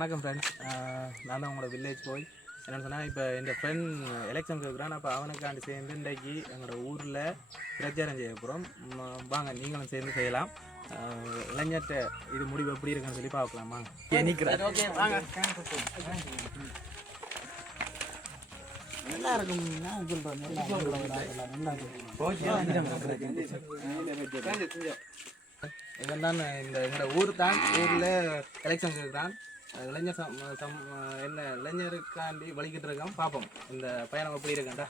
வணக்கம் ஃப்ரெண்ட்ஸ், நான் தான் உங்களோட வில்லேஜ் போய் என்னென்னு சொன்னால், இப்போ என் ஃப்ரெண்ட் எலெக்ஷன் இருக்கிறான். அப்போ அவனுக்காண்டி சேர்ந்து இன்றைக்கு எங்களோட ஊரில் பிரச்சாரம் செய்ய போகிறோம். வாங்க நீங்களும் சேர்ந்து செய்யலாம். இளைஞர்கிட்ட இது முடிவு எப்படி இருக்குன்னு சொல்லி பார்க்கலாமா? நிற்கிறேன். ஓகே வாங்க. நல்லா இருக்கும். இதெல்லாம் இந்த எங்களோட ஊர் தான். ஊரில் எலெக்ஷன் இருக்கிறான். இளைஞர் என்ன இளைஞருக்காண்டி வலிக்கிட்டு இருக்கோம். பார்ப்போம் இந்த பயணம் எப்படி இருக்கேன்டா.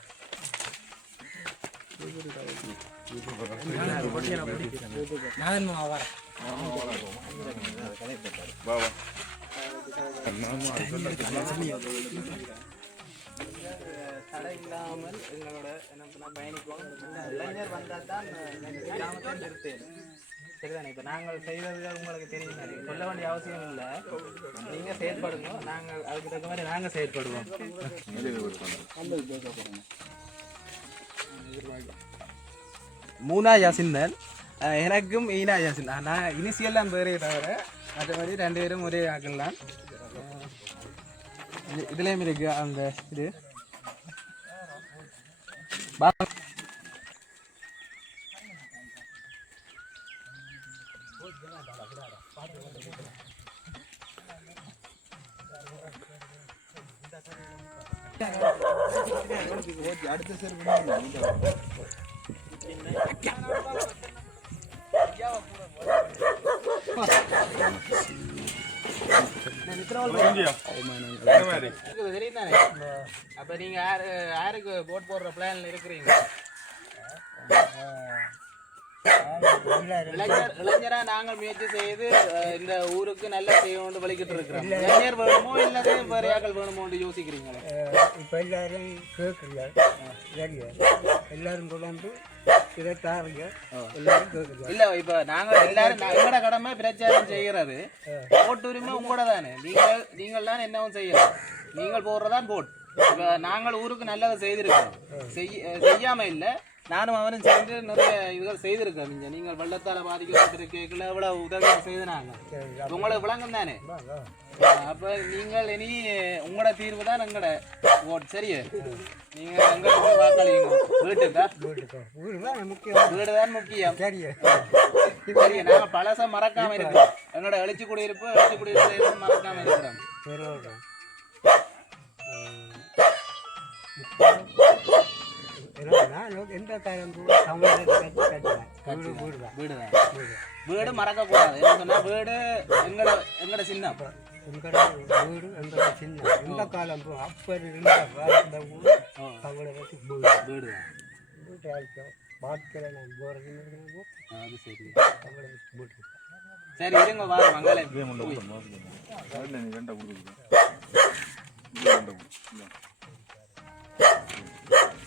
தடை இல்லாமல் எங்களோட என்ன பயணிப்போம். இளைஞர் வந்தால் தான் கிராமத்தை நிறுத்தேன். சரிதானே? இப்போ நாங்கள் செய்வது உங்களுக்கு தெரியும் தானே, சொல்ல வேண்டிய அவசியம் இல்லை. நீங்கள் செயற்படுங்க, நாங்கள் அதுக்கு தக்க மாதிரி நாங்கள் செயற்படுவோம். மூனா யாசிந்தன், எனக்கும் ஈனா யாசின். நான் இனிஷியல்லாம் பேரே தவிர மற்ற மாதிரி 2 பேரும் ஒரே ஆக்கள் தான். இதுலேயும் இருக்கு அந்த இது. அடுத்த சார் தெரியுதானே? அப்ப நீங்க யாருக்கு போட் போடுற பிளான்ல இருக்கிறீங்க? இளைஞரா நாங்கள் முயற்சி செய்து இந்த ஊருக்கு நல்ல செய்யணும் வலிக்கிட்டு இருக்கிறோம். இளைஞர் வேணுமோ இல்லது வேற யாக்கள் வேணுமோ யோசிக்கிறீங்களே? இப்ப எல்லாரும் கேட்குறீங்க, எல்லாரும் கொண்டாந்து இதை தாருங்க, எல்லாரும் கேட்குறீங்க. இல்ல இப்ப நாங்க எல்லாரும் எங்களோட கடமை பிரச்சாரம் செய்யறது. போட்டு உரிமை உங்களோட தானே. நீங்கள் தான் என்னவும் செய்யலாம். நீங்கள் போடுறதான் போட். இப்ப நாங்கள் ஊருக்கு நல்லதை செய்திருக்கோம். செய்யாம இல்லை, நானும் அவனும் சேர்ந்து நிறைய இதுகள் செய்திருக்கோம். நீங்கள் வெள்ளத்தால் பாதிக்கப்பட்டிருக்கீங்களா, எவ்வளவு உதவிகள் செய்தினாங்க. உங்களுக்கு விளங்கும் தானே. அப்ப நீங்கள் இனி உங்களோட தீர்வு தான் எங்களோட ஓட். சரியா? நீங்க எங்களுக்கு வாக்களிங்க. வீட்டுக்கா? வீடு தான் முக்கியம். சரியா? நாங்க பழச மறக்காம இருக்கிறோம். எங்களோட எழுச்சி குடியிருப்பு மறக்காம இருக்கிறோம். எந்த காலம் வீடு மறக்க கூடாது. என்ன சொன்னா, வீடு எங்களோட சின்னம். வீடு எங்களோட சின்னம். எந்த காலம் அப்ப இருந்த வீடு வாழ்க்கையில நான் போறது. அது சரி. சரி இருங்க, வாங்க மங்களே.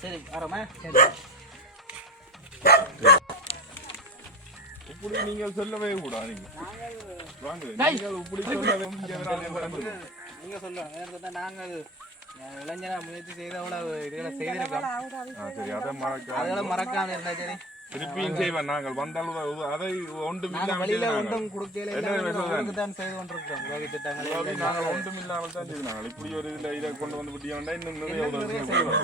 சரி வரமா? சரி. இப்படி நீங்கள் சொல்லவே கூடாது. நீங்க சொல்லுங்க. நாங்கள் இளைஞரா முயற்சி செய்து அவ்வளவு இதுகளை செய்திருக்கோம். அதெல்லாம் மறக்காம இருந்தா சரி. திருப்பியும் செய்வேன். நாங்கள் வந்தால் அதை ஒன்றும் ஒன்றும் கொடுக்கல தான் செய்து கொண்டிருக்கிறோம். உதவி திட்டங்கள் நாங்கள் ஒன்றும் இல்லாமல் தான் செய்தாங்க. இப்படி ஒரு இதை கொண்டு வந்து விட்டியா இன்னும் நிறைய செய்வோம்.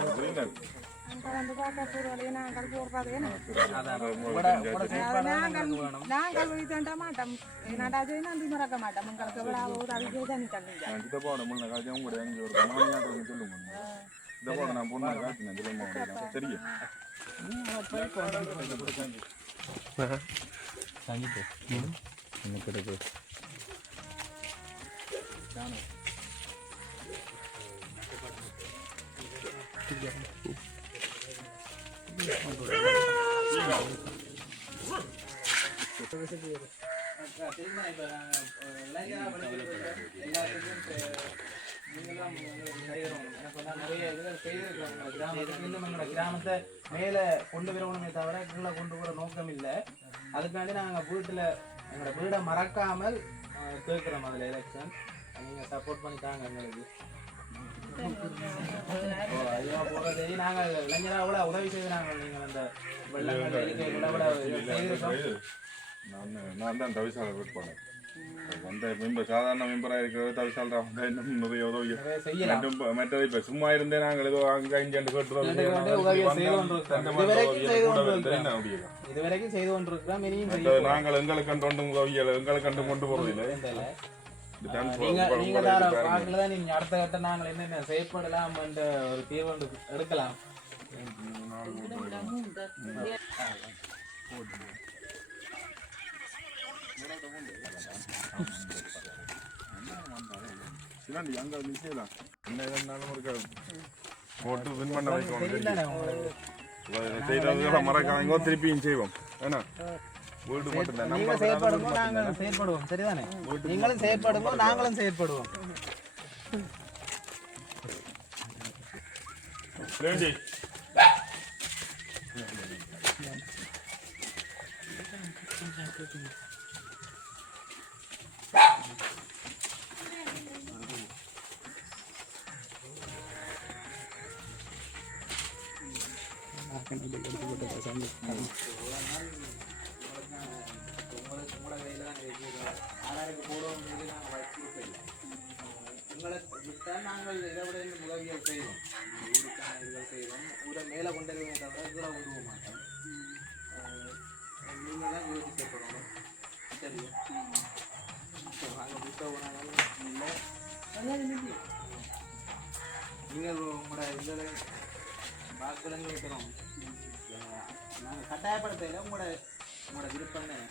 கிராமத்தை மேல கொண்டு வரணுமே தவிர கீழே கொண்டு வர நோக்கம் இல்லை. அதுக்காண்டி நாங்கள் வீட்டில் எங்களோட வீடை மறக்காமல் கேட்குறோம். அதில் எலெக்ஷன் நீங்கள் சப்போர்ட் பண்ணி தாங்க எங்களுக்கு. அதிகமாக போகிற சரி. நாங்கள் இளைஞராக கூட உதவி செய்தாங்க. நீங்கள் அந்த வெள்ளங்கள் செய்திருக்கோம். நான் தான் தவிசாளர் வேட்பாளர். அந்த மெம்பர் சாதாரண மெம்பராக இருக்கிறத தவிசால் நிறைய உதவி செய்யலாம். மற்றது இப்போ சும்மா இருந்தே நாங்கள் ஏதோ அங்கே இங்கே இதுவரைக்கும் செய்து கொண்டிருக்கிறோம். நாங்கள் எங்களுக்கு கண்டு உதவியலை எங்களுக்கு கண்டு கொண்டு போறதில்லை. நீங்க பார்க்கலதான் நீங்க அடுத்த கட்ட நாங்கள் என்னென்ன செயற்படலாம் என்ற ஒரு தீர்வு எடுக்கலாம். அங்கே நிச்சயம் என்ன இருந்தாலும் ஒரு போட்டு வின் பண்ண வைக்கணும். செய்யறதுல மறக்காம திருப்பியும் செய்வோம். ஏன்னா வீடு மட்டும் நீங்க செயற்படுவோம், நாங்களும் செயற்படுவோம். சரிதானே? நீங்களும் செயற்படுவோம், நாங்களும் செயற்படுவோம். நாங்கள் இதை விட உதவிகள் செய்வோம். ஊரை மேலே கொண்டு வருவோமே தவிர கீழே விடுவோம் மாட்டோம். நீங்கள் தான் யோசிச்சு சேர்ப்படணும். சரி, நாங்கள் புத்தகம் இல்லை, நீங்கள் உங்களோட இதில் வாக்குலங்கள் இருக்கிறோம். நாங்கள் கட்டாயப்படுத்தையில் உங்களோட விருப்பம் தான்.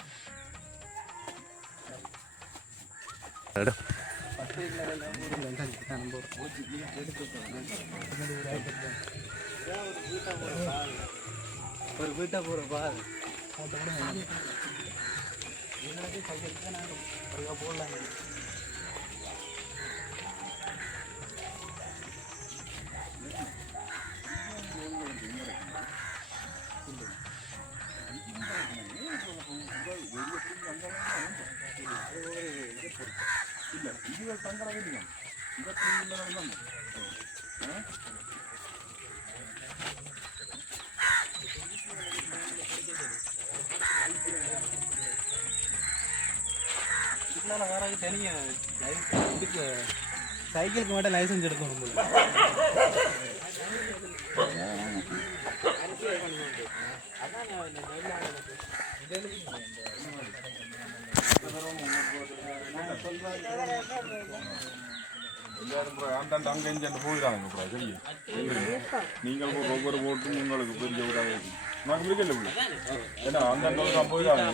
ஒரு வீட்டை போகிற பாரு போடலாம். சைக்கிளுக்கு மட்டும் லைசன்ஸ் எடுக்கணும். எல்லாரும் அங்கே இங்கே போயிடாங்க. நீங்கள் ஒவ்வொரு ஓட்டும் உங்களுக்கு பெரிய ஊராக இருக்கு. நான் இருக்கல உள்ள ஏன்னா அந்த போயிடாங்க.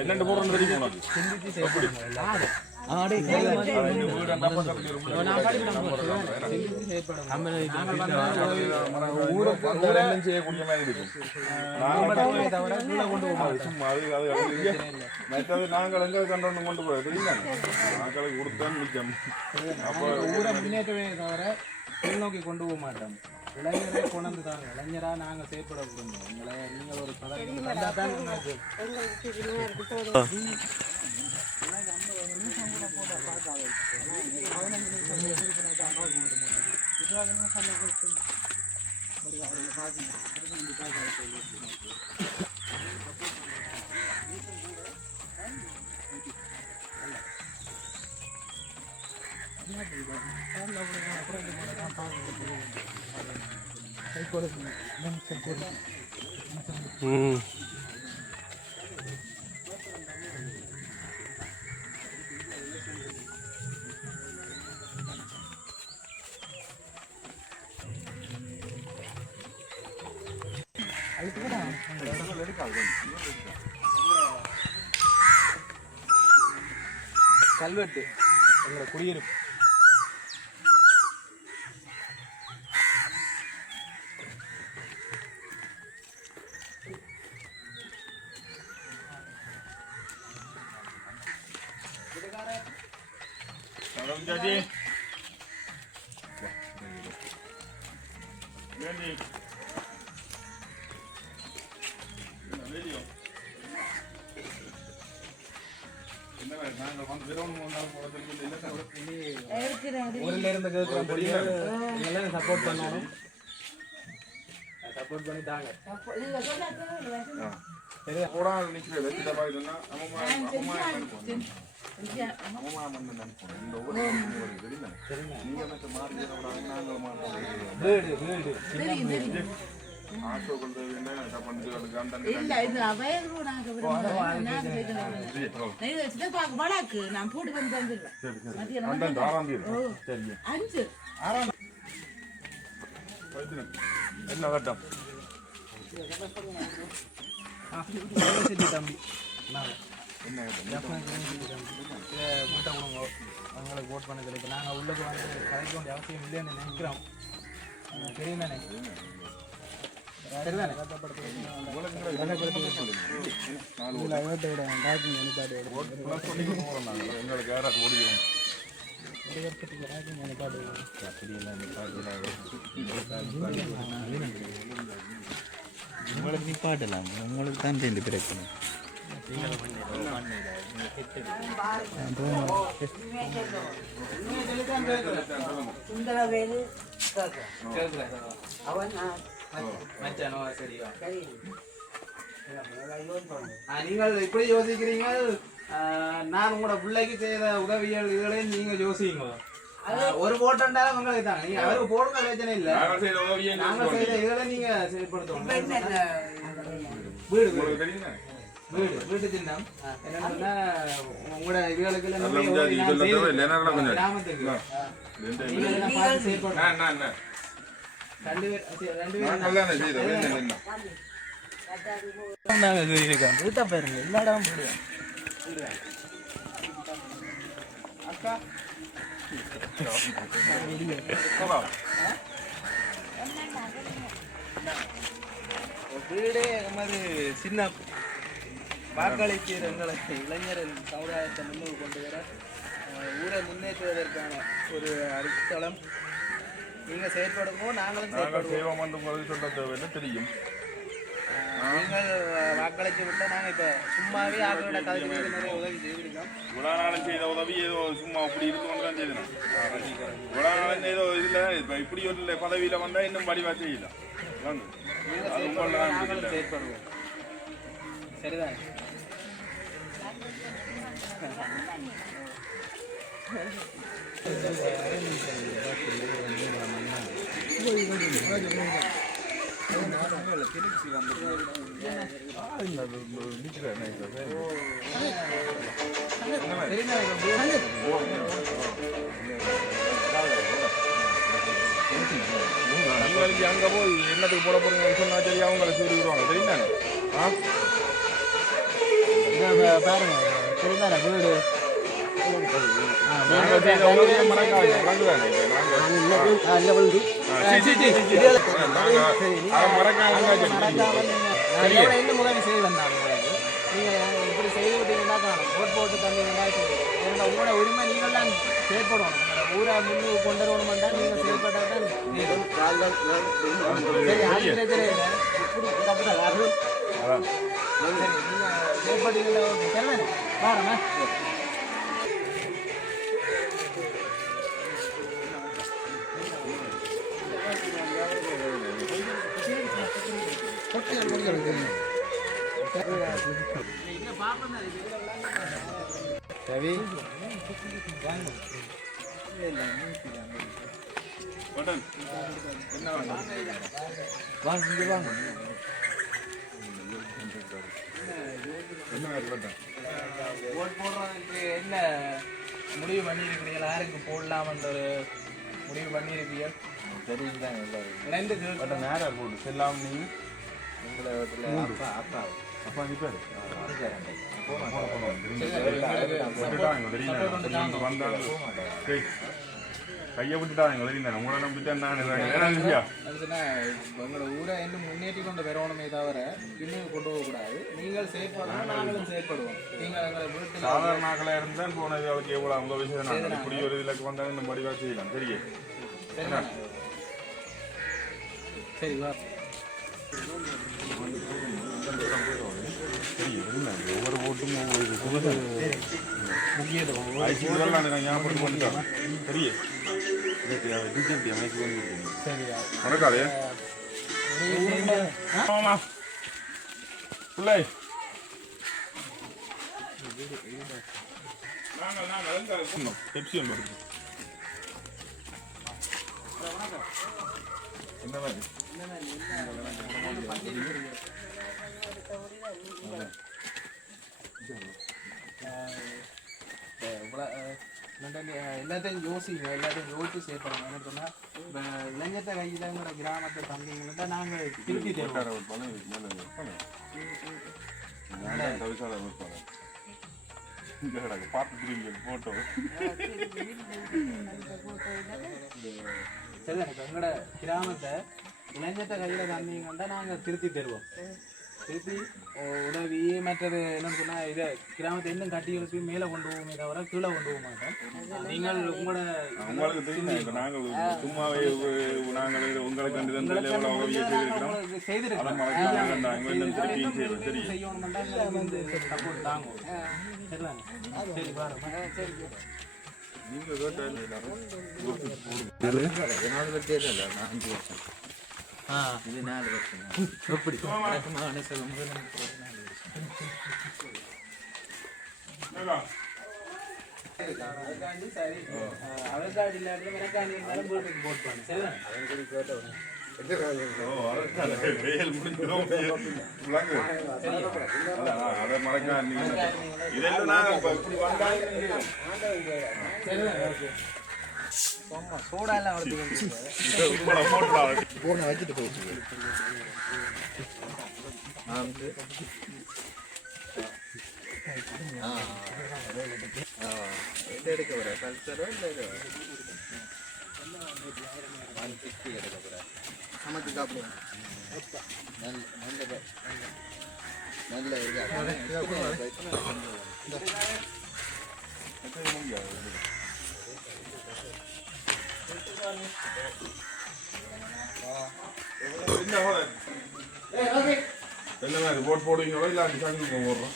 என்னென்ன போடுறோன்னு தெரியும் உனக்கு. நாங்கள் எங்க கண்டோன்னு கொண்டு போய் நாங்களுக்கு கொடுத்தோம் நிச்சயம். அப்போ ஊரை முன்னேற்றமே தவிர கீழ்நோக்கி கொண்டு போக மாட்டோம். இளைஞரே கொண்டு தாங்க. இளைஞரா நாங்கள் செயற்படக்கூடாது. உங்களை நீங்கள் ஒரு கல்வெட்டு எங்களோட குடியிருப்பு. ஊரில் இருந்து கேட்குறோம். சப்போர்ட் பண்ணணும். சப்போர்ட் பண்ணி தாங்க. மாமாமன்னு நினைப்போம் இந்த ஒவ்வொரு தெரியுமா நீங்க மட்டும் மாறிக்கிறோட நாங்கள் மாட்டோம் ஆட்டோ கொண்டு என்ன பண்ணிட்டு அந்த இல்ல இது அவையோ நாங்க வழக்கு நான் போட்டு வந்து அஞ்சு என்ன கட்டம் தம்பி என்ன அவங்களுக்கு ஓட் பண்ண கிடைக்கும் நாங்கள் உள்ளுக்கு வந்து கலைக்க வேண்டிய அவசியம் இல்லைன்னு நினைக்கிறோம் தெரியும் தானே சரிதானே எங்களுக்கு யாராவது ஓடிக்கிறோம் உங்களுக்கு நிப்பாட்டலாம் உங்களுக்கு தான் ரெண்டு பிரச்சனை நீங்கள் இப்படி யோசிக்கிறீங்க நான் உங்களோட பிள்ளைக்கு செய்த உதவிகளையும் நீங்க யோசிங்க ஒரு போட்டா உங்களுக்கு தான் நீங்க அவருக்கு போடுங்க பிரச்சனை இல்ல நாங்கள் செய்த இதுகளை நீங்க செயல்படுத்தணும் வீடு வீட்டு திட்டம் என்னன்னா உங்களோட இதுகளுக்கு கிராமத்துக்கு வீட்டை பாருங்க எல்லா இடமும் போடுவேன் அக்கா வீடே மாதிரி சின்ன வாக்களிக்கிற எங்களை இளைஞர் சமுதாயத்தை முன்னோக்கி கொண்டு வர ஊரை முன்னேற்றுவதற்கான ஒரு அடித்தளம் நீங்கள் செயற்படுவோம் நாங்களும் செய்வோம் என்று பதில் சொல்ல தேவையில்லை தெரியும் நீங்கள் வாக்களித்து விட்டால் நாங்கள் இப்போ சும்மாவே ஆக்களோட கதைக்கு நிறைய உதவி செய்திருக்கோம் இவ்வளோ நாளும் செய்த உதவி ஏதோ சும்மா அப்படி இருந்து கொண்டு தான் செய்யணும் இவ்வளோ நாளும் ஏதோ இதில் இப்போ இப்படி ஒரு பதவியில் வந்தால் இன்னும் வடிவாக செய்யலாம் நாங்களும் செயற்படுவோம் சரிதான் உங்களுக்கு அங்கே போய் என்னத்துக்கு போட போறீங்கன்னு சொன்னா சரி அவங்களை சொல்லிடுவாங்க தெரியுமா பாருங்க சரிதானே வீடு உதவி செய்ய வந்தாங்க நீங்க இப்படி செய்து விட்டீங்கன்னா ஓட் போட்டு தந்தீங்கன்னா உங்களோட உரிமை நீங்கள் தான் செயற்படணும் ஊரை முன்னு கொண்டு வரணும்னா நீங்க செயல்பட்டால் தான் செயல்பட்டீங்களா சரிதானே பாருங்க ஓட் போடுறதுக்கு என்ன முடிவு பண்ணியிருக்கிறீர்கள் யாருக்கு போடலாம்ன்ற ஒரு முடிவு பண்ணியிருக்கீர்கள் தெரியும் தான் எல்லாரும் ரெண்டு நேரம் போட்டு செல்லாம் நீ அப்பா நிப்பாரு கையை விட்டுட்டாங்க உங்களை நம்பிட்டு உங்களோட ஊரை இன்னும் முன்னேற்றி கொண்டு வரணுமே தவிர இன்னும் கொண்டு போகக்கூடாது நீங்கள் செயற்படணும் நாங்களும் செயற்படுவோம் நீங்கள் எங்களை வீட்டில் சாதாரண நாட்களா இருந்தால் போனது அவளுக்கு எவ்வளவு அவங்க விஷயம் இப்படி ஒரு இதுல வந்தாலும் இந்த முடிவா செய்யலாம் தெரியும் சரி வா ஒவ்வொரு ஓட்டும் ஒவ்வொரு முக்கியத்துவம் ஞாபகம் பண்ணிட்டாங்க தெரியும் மறக்காதே பிள்ளை பெப்சி ஒன்று இருக்கு. என்ன மாதிரி எல்லாத்தையும் யோசிங்க, எல்லாத்தையும் யோசிச்சு சேர்ப்பாங்க. என்ன சொன்னால் இப்போ இளைஞர்கிட்ட கையிலங்கிற கிராமத்தை தம்பிங்கள்ட்ட நாங்கள் திருப்பி தருவோம். போட்டோ சரிதானே? இப்போ எங்களோட கிராமத்தை இளைஞர்கிட்ட கையில் தந்தீங்கன்னா நாங்கள் திருத்தி தருவோம். திருப்பி உதவி மற்றது என்னன்னு சொன்னால் இதை கிராமத்தை இன்னும் கட்டி எழுப்பி மேலே கொண்டு போவோமே தவிர கீழே கொண்டு போக மாட்டோம். நீங்கள் உங்களோட உங்களுக்கு தெரியும். நாங்கள் சும்மாவே நாங்கள் உங்களுக்கு செய்யணும்னா வந்து சப்போர்ட் தாங்கும். சரிதானே? சரி பாருங்க. சரி இது 4 வருஷம் எப்படி அதுக்காண்டி சரி அவருக்காண்டி இல்லாட்டி எனக்காண்டி இருந்தாலும் வீட்டுக்கு போட் பண்ணு. சரிதான்? அதை மறக்க இதெல்லாம் சோடா எல்லாம் வளர்த்து போன வச்சுட்டு போச்சு. எடுக்க வர கல்ச்சரோ இல்லை நமக்கு சாப்பிடுவோம். நல்ல என்ன மாதிரி போட் போடுவீங்களோ இல்லை அஞ்சு சாமி போடுறோம்.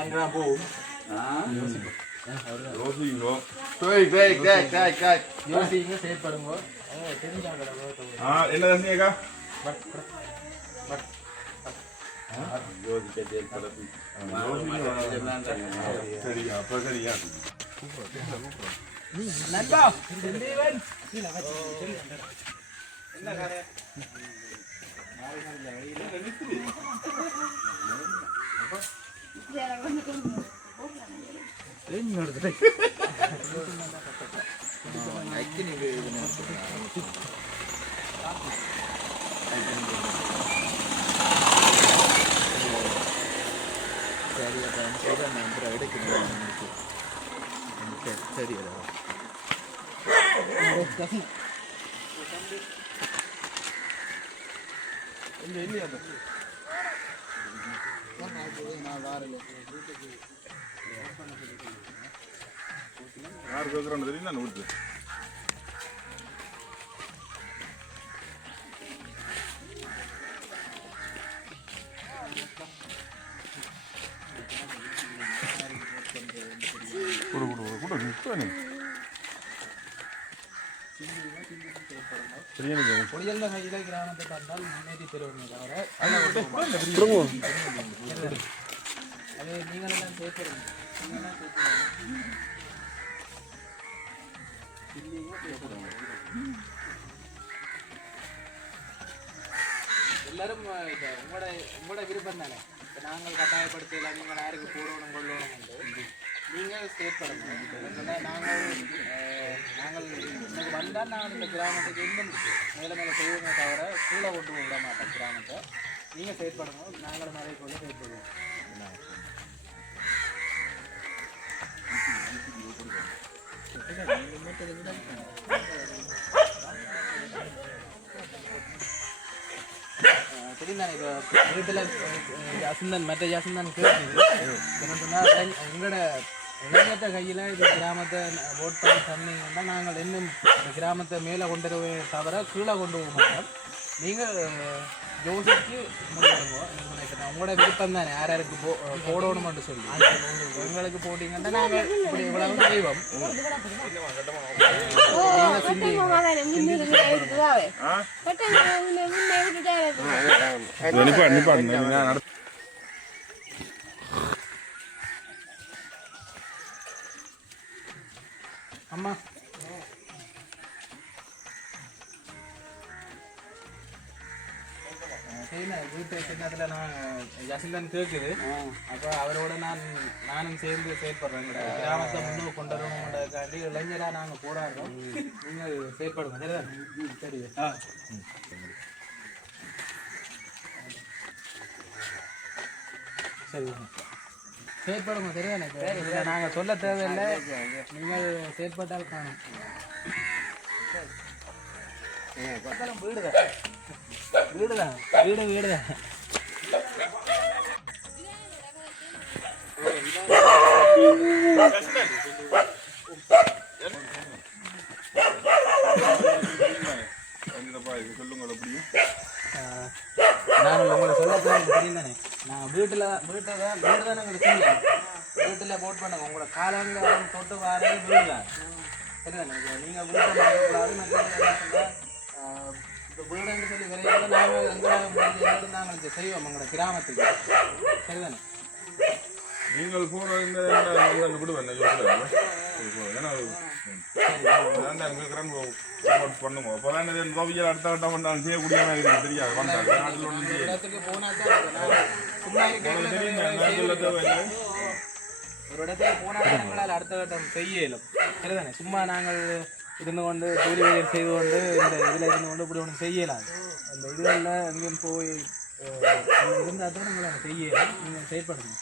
அங்கே போகும் யோசிங்க செயற்படுங்க. என்ன தண்ணியக்கா சரியா அப்ப சரியா நண்பா சரி யார் கேட்குறோன்னு தெரியும் நான் விட்டு கொடு கொடு கொடு நிற்கானே பொடியல்ல கையில கிராமத்தை தந்தால் முன்னேறி தருவமே தவிர அது நீங்களெல்லாம் சேர்க்கணும். எல்லாரும் உங்களோட விருப்பம் தானே. இப்போ நாங்கள் கட்டாயப்படுத்தலாம் நீங்கள் யாருக்கு போடணும் கொள்ளணும் நீங்கள் செயற்படணும். நாங்கள் எனக்கு வந்தால் நான் இந்த கிராமத்துக்கு இன்னும் மேலே மேலே செய்வோமே தவிர கீழே கொண்டு விட மாட்டோம் கிராமத்தை. நீங்கள் செயற்படணும், நாங்களும் அதே போல செயற்படுவோம். தெரியுதானே? இப்போ வீட்டில் ஜாசந்தன் மற்ற ஜாசந்தன் கேட்டு சொன்னால் உங்களோட இளைஞர்கிட்ட கையில் இது கிராமத்தை ஓட் பண்ணி தந்தீங்கன்னா நாங்கள் இன்னும் இந்த கிராமத்தை மேலே கொண்டு வருவே தவிர கீழே கொண்டு போக மாட்டோம். நீங்கள் யோசிச்சு முடிவெடுவோம். உங்களோட விருப்பம் தானே யார் யாருக்கு போடணும்னு சொல்லி எங்களுக்கு போட்டிங்கன்னா நாங்கள் இப்படி இவ்வளவு செய்வோம். அம்மா சரிண்ணா வீட்டு சின்னத்தில் நான் ஜசிந்தன் கேட்குது அப்போ அவரோட நானும் சேர்ந்து செயற்படுறேன் கிராமத்தை முன்னுக்கு கொண்டு வரணுன்றதுக்காண்டி இளைஞராக நாங்கள் போராடுறோம் நீங்கள் செயற்படுங்க சரிதான் சரி சரி செயற்படுங்க சரிதானே இதில் நாங்கள் சொல்ல தேவையில்லை நீங்கள் செயற்பட்டால் காணும் வீடுதான் வீடுதான் நாங்கள் உங்களை சொல்ல தெரியும் தானே நான் வீடு தான் எங்களுக்கு தெரியும் வீட்டில் போட் பண்ணுங்க உங்களோட காலங்கள் தொட்டு வாரது வீடு தான் சரிதானே நீங்கள் வீட்டை வாங்கக்கூடாது மற்ற இப்போ வீடுன்னு சொல்லி விரைவில் நாங்கள் எங்களால் நாங்கள் இதை செய்வோம் உங்களோட கிராமத்துக்கு சரிதானே நீங்கள் போகிற இந்த விடுவேன் ஏன்னா பண்ணுவோம் அப்போ தான் ரவியல் அடுத்த கட்டம் பண்ணாலும் செய்யக்கூடிய மாதிரி தெரியாது ஒரு இடத்துல போனால் எங்களால் அடுத்த கட்டம் செய்ய இயலும் சரிதானே சும்மா நாங்கள் இருந்து கொண்டு கூலி வேலையில் செய்து கொண்டு இந்த இதில் இருந்து கொண்டு இப்படி ஒன்று செய்யலாம் அந்த இதுகளில் எங்கேயும் போய் இருந்தால் தான் உங்களை செய்யலாம் நீங்கள் செயற்படுங்க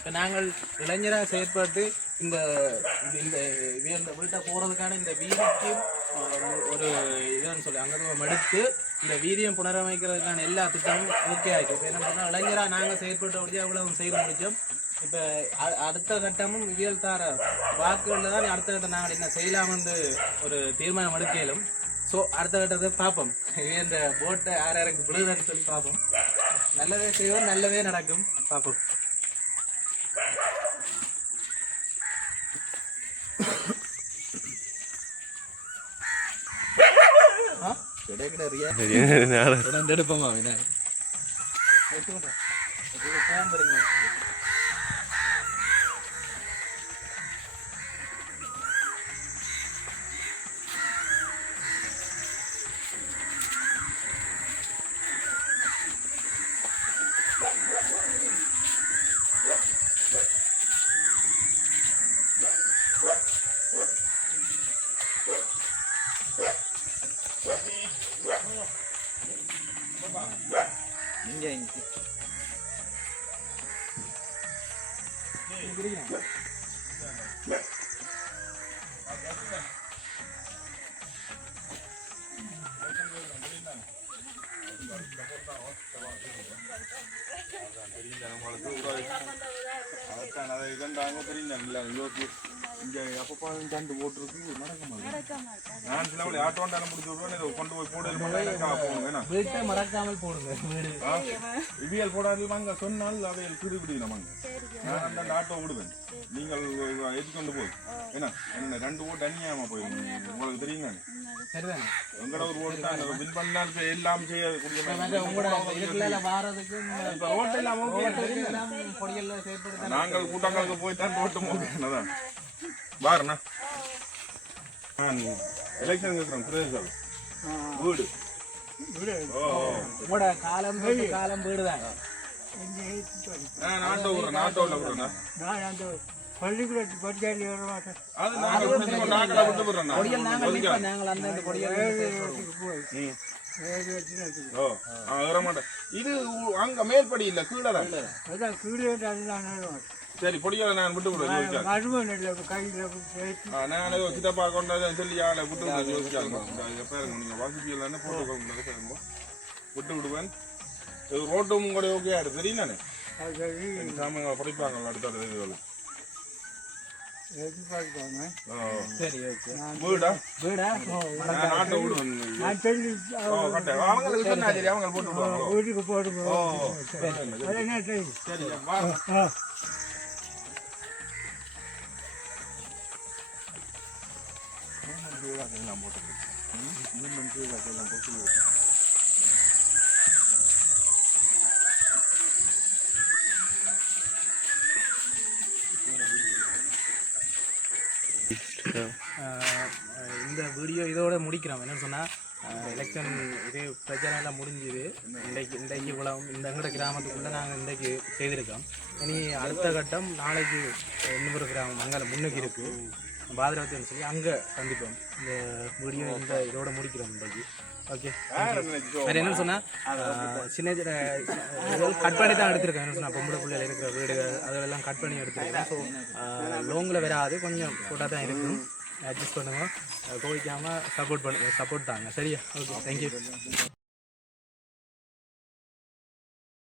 இப்போ நாங்கள் இளைஞராக செயற்பட்டு இந்த இந்த வீட்டை போகிறதுக்கான இந்த வீதிக்கும் ஒரு இதுன்னு சொல்லி அங்கே எடுத்து இந்த வீதியம் புனரமைக்கிறதுக்கான எல்லா திட்டமும் ஓகே ஆகிடுச்சு இப்போ என்ன பண்ணால் இளைஞராக நாங்கள் செயற்பட்டு முடிஞ்சு அவ்வளோ செய்து முடித்தோம் இப்போ அடுத்த கட்டமும் இவியல் தார வாக்குகளில் தான் அடுத்த கட்டம் நாங்கள் என்ன செய்யலாம்னு ஒரு தீர்மானம் எடுக்கலும் ஸோ அடுத்த கட்டத்தை பார்ப்போம் இந்த போட்டை யாருக்கு விழுதுன்னு சொல்லி பார்ப்போம் நல்லவே செய்வோம் நல்லவே நடக்கும் பார்ப்போம் எடுப்போமா இங்கே அப்பப்பா தண்டு போட்டுருக்கு நான் சில ஆட்டோண்டான முடிச்சு விடுவேன் கொண்டு போய் போடுவேன் வீட்டை மறக்காமல் போடுங்க இவியல் போடாது வாங்க சொன்னால் அவையல் திருப்பிடிக்கணும் வாங்க நான் அந்த ஆட்டோ விடுவேன் நீங்கள் ஏற்றிக்கொண்டு போய் ஏன்னா என்ன 2 ஓட்டு அந்நியாம போயிருங்க உங்களுக்கு தெரியுங்க சரிதானே எங்களோட ஒரு ஓட்டு தான் வின் பண்ணால் எல்லாம் செய்ய நாங்கள் கூட்டங்களுக்கு போய் தான் ஓட்டு போகிறேன் பாருண்ணா நான் எலெக்ஷன் கேட்குறேன் பிரதேச வீடு உங்களோட காலம் காலம் வீடு தான் நாட்டோ விடுறேன் நாட்டோவில் விடுறேண்ணா பள்ளிக்கூட பட்டியாளி அது நாங்கள் விட்டு விடுறோம் நாங்கள் அந்த இது அங்க மேல்படி இல்ல கீழே தான் கீழே சரி பொடியால நான் விட்டு விடுவேன் நான் சித்தப்பா கொண்டாது சொல்லி ஆளை விட்டு விடுவேன் யோசிக்காங்க நீங்க வாசிப்பியல் போட்டோ விட்டு விடுவேன் ரோட்டும் கூட ஓகே ஆயிடுது தெரியுதானே சாமங்க படிப்பாங்க அடுத்த இதுகள் சரி வீடா வீடா நாட்டை விடுவேன் அவங்களுக்கு சொன்னா சரி அவங்க போட்டு விடுவாங்க வீட்டுக்கு போடுவோம் சரி போட்டு இந்த வீடியோ இதோட முடிக்கிறோம். என்னன்னு சொன்னால் எலெக்ஷன் இது பிரச்சனை எல்லாம் முடிஞ்சுது. இன்றைக்கு உலகம் இந்த எங்கட கிராமத்துக்குள்ளே நாங்கள் இன்றைக்கு செய்திருக்கோம். இனி அடுத்த கட்டம் நாளைக்கு இன்னொரு கிராமம் அங்கே முன்னுக்கு இருக்குது பாதிரவத்தின்னு சொல்லி அங்கே சந்திப்போம். இந்த வீடியோ இந்த இதோட முடிக்கிறோம் இன்றைக்கு. ஓகே, வேறு என்னன்னு சொன்னால் சின்ன இதெல்லாம் கட் பண்ணி தான் எடுத்திருக்கேன். என்ன சொன்னால் பொம்பளை பிள்ளைகள் இருக்கிற வீடுகள் அதெல்லாம் கட் பண்ணி எடுத்துருக்கேன். ஸோ லோங்கில் வராது, கொஞ்சம் போட்டால் தான் இருக்கும். அட்ஜஸ்ட் பண்ணுங்க, கோவிக்காமல் சப்போர்ட் தாங்க. சரியா? Okay, thank you.